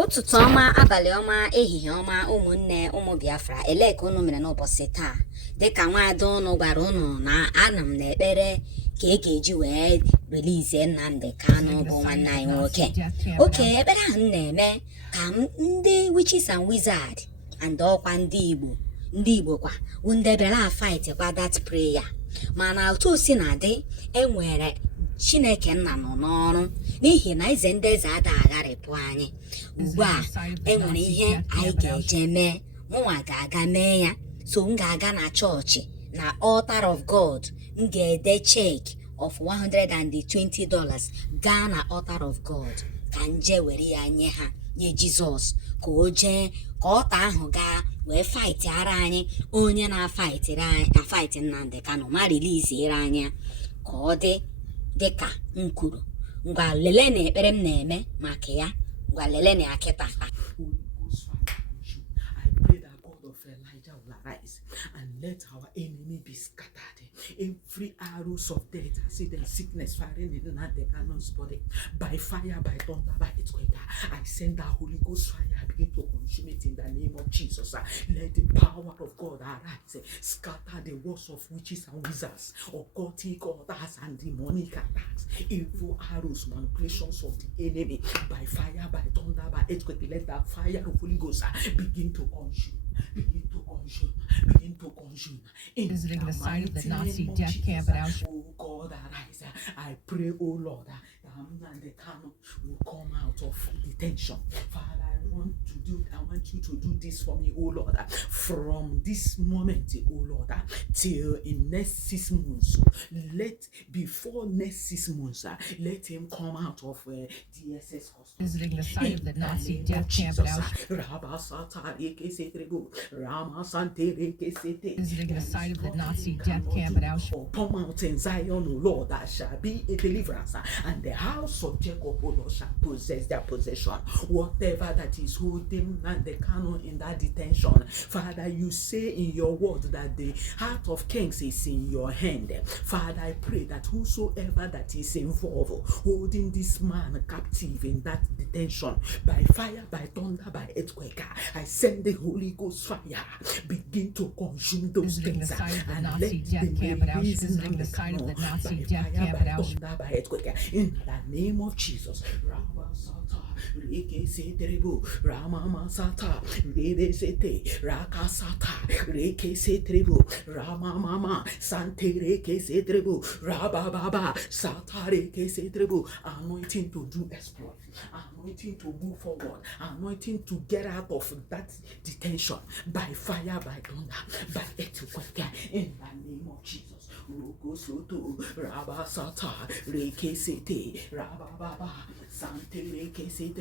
Ụtụtụ ọma, abalị ọma, ehihie ọma, ụmụnne ụmụ Biafra, ele ka unu mere n'ụbọchị taa? Dịka nwaada unu gwara unu na ana m n'ekpere ka e ga-eji wee relize Nnamdi Kanu bụ nwanne anyị nwoke. Oke, ekpere ahụ m na-eme ka ndị witches and wizard and ọkwa ndị Igbo kwa ndị bịara fight kwa that prayer. Mana otu o si na dị, enwere Chineke nna nọ n'ọrụ n'ihi na eze ndị eze ada agharịpụ anyị. Ugbu a enwere ihe anyị ga-eje mee, mụnwa ga-aga mee ya. So m ga-aga na chọọchị na altar of God, m ga-ede check of $120 gaa na altar of God ka nje were ya nye ha, nye Jizọs ka o jee ka ọta ahụ gaa wee fight ara anyị onye na-fight Nnamdi Kanu ma release anyị ka ọ dị dịka m kwuru. Ngwa lele na ekpere m na-eme maka ya, ngwa lele na akịta. I pray that God of Elijah will arise and let our enemy be scattered. Every arrows of death, accident, sickness firing in Nnamdi Kanu's body by fire, by thunder, by earthquake. I send the Holy Ghost fire begin to consume it in the name of Jesus. Let the power of God arise, scatter the works of witches and wizards, occultic altars and demonic attacks, evil arrows, manipulations of the enemy by fire, by thunder, by earthquake. Let the fire of Holy Ghost begin to consume. Begin to consume, begin to consume. Visiting the site of the Nazi death camp at Auschwitz. Oh God, arise. I pray, oh Lord, that Nnamdi Kanu will come out of detention. Father, I want you to do this for me, oh Lord. From this moment, oh Lord, till in next 6 months, before next 6 months, let him come out of DSS hospital. Visiting the site of the Nazi death camp at Auschwitz. Visiting the site of the Nazi death camp at Auschwitz. Upon Mountain Zion, O Lord, there shall be a deliverance, and the house of Jacob, O Lord, shall possess their possession. Whatever that is holding Nnamdi Kanu in that detention, Father, you say in your word that the heart of kings is in your hand. Father, I pray that whosoever that is involved, holding this man captive in that detention, by fire, by thunder, by earthquake, I send the Holy Ghost fire begin to consume those things and let them release the site of the Nazi death camp at Auschwitz. In the name of Jesus. Reke se trebu Rama Sata Rebe sete Raka Sata Reke se trebu Rama Mama Sante Reke se trebu Raba Baba Sata Reke se trebu. Anointing to do exploit, anointing to move forward, anointing to get out of that detention by fire, by thunder, by earthquake. In the name of Jesus. Roko soto Raba Sata Reke sete Raba Baba Sante Reke se trebu.